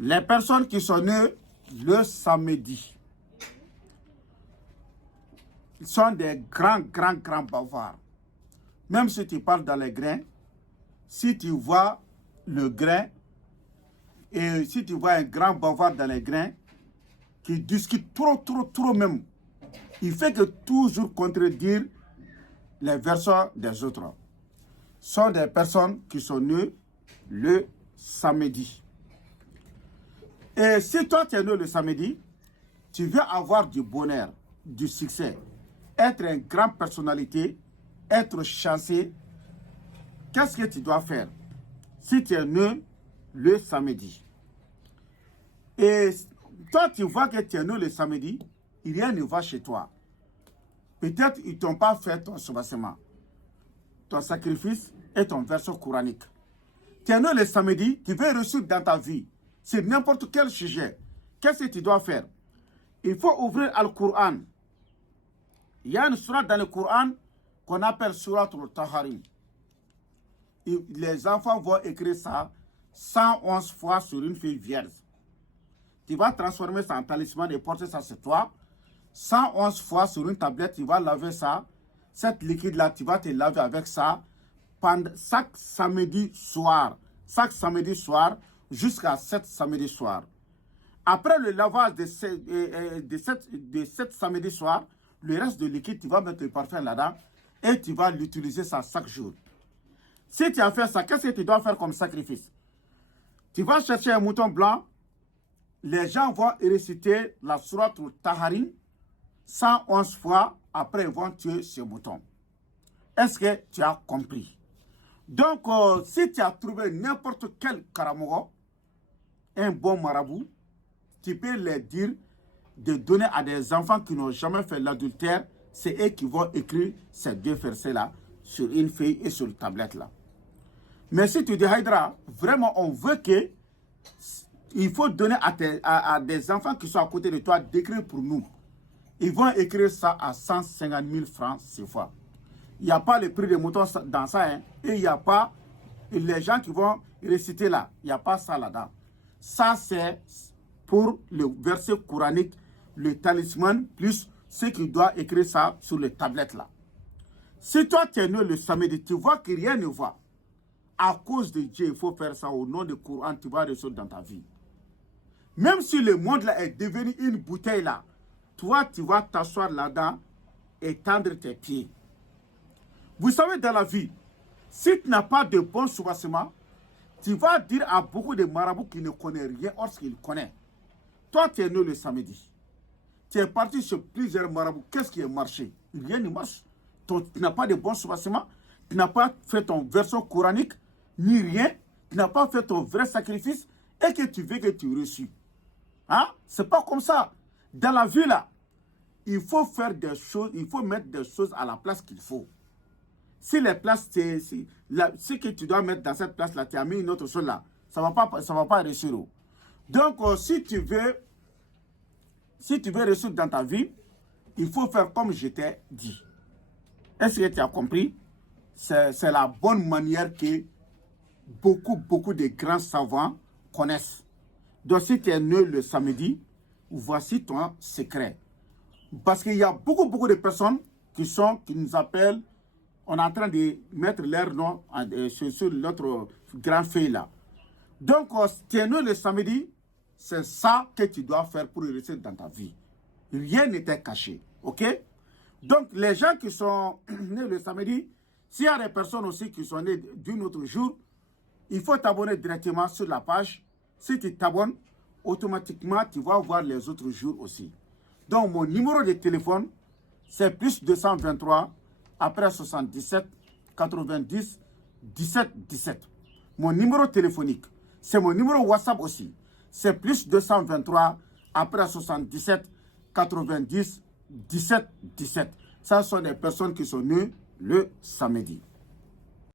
Les personnes qui sont nées le samedi, ils sont des grands bavards. Même si tu parles dans les grains, si tu vois le grain, et si tu vois un grand bavard dans les grains, qui discute trop même, il fait que toujours contredire les versions des autres. Sont des personnes qui sont nées le samedi. Et si toi tu es né le samedi, tu veux avoir du bonheur, du succès, être une grande personnalité, être chanceux, qu'est-ce que tu dois faire si tu es né le samedi? Et toi, tu vois que tu es né le samedi, rien ne va chez toi. Peut-être ils ne t'ont pas fait ton soubassement, ton sacrifice et ton verset coranique. Tu es né le samedi, tu veux réussir dans ta vie, c'est n'importe quel sujet. Qu'est-ce que tu dois faire? Il faut ouvrir Al-Qur'an. Il y a une sourate dans le Coran qu'on appelle sourate al-Taharim. Les enfants vont écrire ça 111 fois sur une feuille vierge. Tu vas transformer ça en talisman et porter ça sur toi. 111 fois sur une tablette, tu vas laver ça. Cette liquide-là, tu vas te laver avec ça pendant chaque samedi soir. Chaque samedi soir jusqu'à 7 samedi soir. Après le lavage de 7 samedi soir, le reste de liquide, tu vas mettre le parfum là-dedans et tu vas l'utiliser ça chaque jour. Si tu as fait ça, qu'est-ce que tu dois faire comme sacrifice? Tu vas chercher un mouton blanc. Les gens vont réciter la sourate al-Taharim 111 fois. Après, ils vont tuer ce mouton. Est-ce que tu as compris? Donc, si tu as trouvé n'importe quel karamogo, un bon marabout, tu peux les dire de donner à des enfants qui n'ont jamais fait l'adultère. C'est eux qui vont écrire ces deux versets-là sur une feuille et sur une tablette là. Mais si tu dis, Haïdra, vraiment, on veut que il faut donner à des enfants qui sont à côté de toi d'écrire pour nous. Ils vont écrire ça à 150 000 francs ces fois. Il n'y a pas le prix des moutons dans ça. Hein, et il n'y a pas les gens qui vont réciter là. Il n'y a pas ça là-dedans. Ça, c'est pour le verset coranique, le talisman, plus ceux qui doivent écrire ça sur les tablettes là. Si toi, tu es né le samedi, tu vois que rien ne va. À cause de Dieu, il faut faire ça au nom du Coran, tu vas réussir dans ta vie. Même si le monde là est devenu une bouteille là, toi, tu vas t'asseoir là-dedans et tendre tes pieds. Vous savez, dans la vie, si tu n'as pas de bon soubassement, tu vas dire à beaucoup de marabouts qui ne connaissent rien, or ce qu'ils connaissent. Toi, tu es né le samedi. Tu es parti sur plusieurs marabouts. Qu'est-ce qui a marché? Rien ne marche. Tu n'as pas de bon soubassement. Tu n'as pas fait ton version coranique, ni rien. Tu n'as pas fait ton vrai sacrifice et que tu veux que tu reçus. Hein? C'est pas comme ça. Dans la vie, là, il faut faire des choses, il faut mettre des choses à la place qu'il faut. Si les places, ce que tu dois mettre dans cette place-là, tu as mis une autre chose là, ça va pas réussir. Donc, si tu veux réussir dans ta vie, il faut faire comme je t'ai dit. Est-ce que tu as compris? C'est la bonne manière que beaucoup de grands savants connaissent. Donc, si tu es né le samedi, voici ton secret. Parce qu'il y a beaucoup de personnes qui nous appellent, on est en train de mettre leur nom sur notre grand feuille là. Donc, si tu es né le samedi, c'est ça que tu dois faire pour réussir dans ta vie. Rien n'était caché, ok? Donc, les gens qui sont nés le samedi, s'il y a des personnes aussi qui sont nées d'un autre jour, il faut t'abonner directement sur la page. Si tu t'abonnes, automatiquement, tu vas voir les autres jours aussi. Donc, mon numéro de téléphone, c'est plus 223, après 77, 90, 17, 17. Mon numéro téléphonique, c'est mon numéro WhatsApp aussi. C'est plus 223, après 77, 90, 17, 17. Ça sont des personnes qui sont nées le samedi.